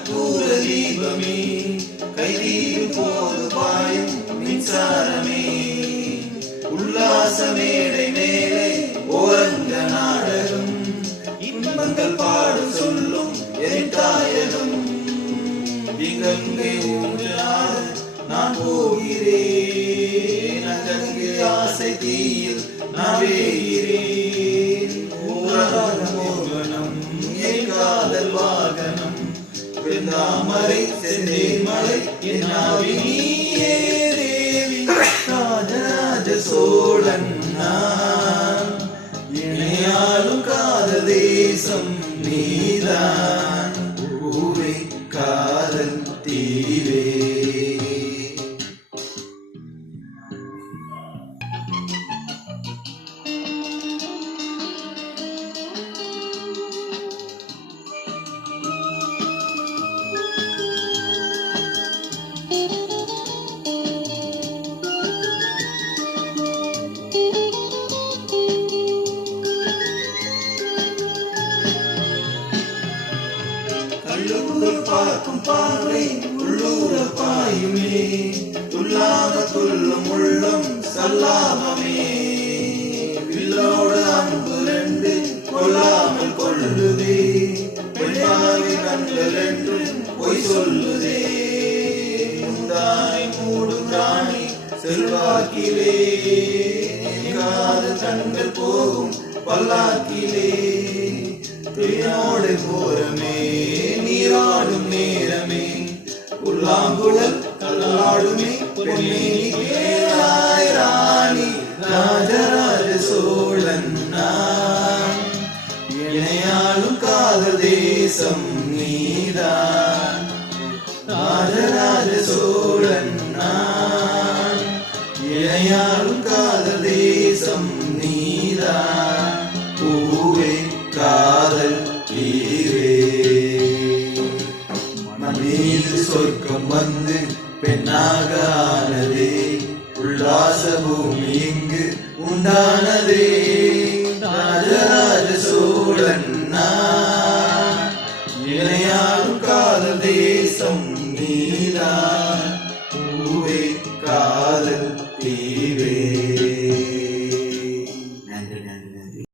கற்பூர தீபமே கைதீரும் போது பாயும் மின்சாரமே உல்லாச மேடை மேலே ஓரங்க நாடகம் இன்பங்கள் பாடு சொல்லும் எரித்தாயகம் இங்கங்கே ஊஞ்சலாட நான் போகிறேன் அங்கங்கே ஆசை தீயில் நான் வேகிறேன் மோகனம் என் காதல் வாகனம் தாமரை செந்தே மலை என் ஆவி நீயே தேவி ராஜராஜ சோழன் நான் இணையாலும் காதல் தேசம் நீதான் பூவே காதல் தீவே. கண்ணுக்குள் பார்க்கும் பார்வை உள்ளூர பாயுமே துல்லாம துள்ளும் உள்ளம் சல்லாமமே வில்லோடு அம்பு ரெண்டு கொல்லாமல் கொள்ளுதே பெண்பாவி கண்கள் ரெண்டும் பொய் சொல்லுதே முந்தாய் மூடும் ராணி செல்வாக்கிலே காது கண்கள் போகும் பல்லாக்கிலே தேனோடு போரமே நீராடும் நேரமே புல்லாங்குழல் கல்லாடுமே பொன்னேராய் ராணி ராஜராஜ சோழன் நான் இணையாளும் காதல் தேசம் நீதான் ராஜராஜ சோழன் நான் இணையாளும் காதல் தேசம் நீதான் பூவே காதல் தீவே. மனமீது சொர்க்கம் வந்து பெண்ணாக ஆனதே உல்லாச பூமி இங்கு உண்டானதே.